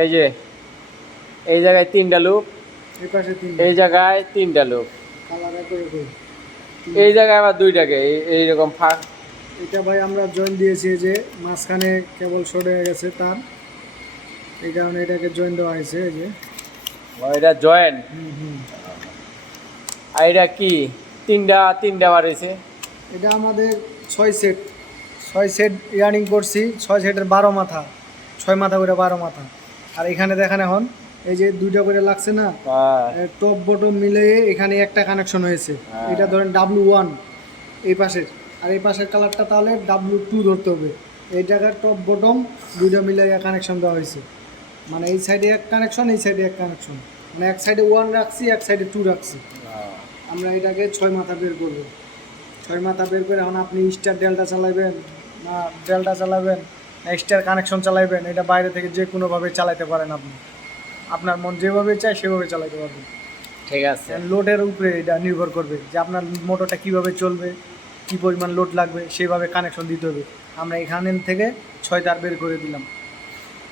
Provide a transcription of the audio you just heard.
এই যে এই জায়গায় 3টা লুপ, এই পাশে 3 এই জায়গায় 3টা লুপ, কালার করে কই এই জায়গায় আবার 2টাকে এইরকম ফাঁক। এটা ভাই আমরা জয়েন দিয়েছি যে মাঝখানে কেবল শর্ট হয়ে গেছে তার, এই কারণে এটাকে জয়েন দেওয়া হয়েছে এই যে। এটা জয়েন্ট। হুম। আর এটা কি 3টা বাড়িয়েছে? এটা আমাদের 6 সেট ইয়ারিং করছি, 6 সেটের 12 মাথা, 6 মাথা করে 12 মাথা। আর এখানে দেখেন এখন এই যে 2টা করে লাগছে না, টপ বটম মিলে এখানে একটা কানেকশন হয়েছে। এটা ধরেন W1 এই পাশের, আর এই পাশের কালারটা তাহলে W2 ধরতে হবে। এই জায়গার টপ বটম 2টা মিলে কানেকশন দেওয়া হয়েছে, মানে এই সাইডে এক কানেকশন, এই সাইডে এক কানেকশন, মানে এক সাইডে 1 রাখছি, এক সাইডে 2 রাখছি। আমরা এটাকে 6 মাথা বের করবো। 6 মাথা বের করে এখন আপনি স্টার ডেল্টা চালাবেন না ডেল্টা চালাবেন না স্টার কানেকশন চালাবেন, এটা বাইরে থেকে যে কোনোভাবে চালাতে পারেন আপনি, আপনার মন যেভাবে চায় সেভাবে চালাতে পারবেন। ঠিক আছে। লোডের উপরে এটা নির্ভর করবে যে আপনার মোটরটা কীভাবে চলবে, কী পরিমাণ লোড লাগবে, সেভাবে কানেকশন দিতে হবে। আমরা এখান থেকে 6 তার বের করে দিলাম।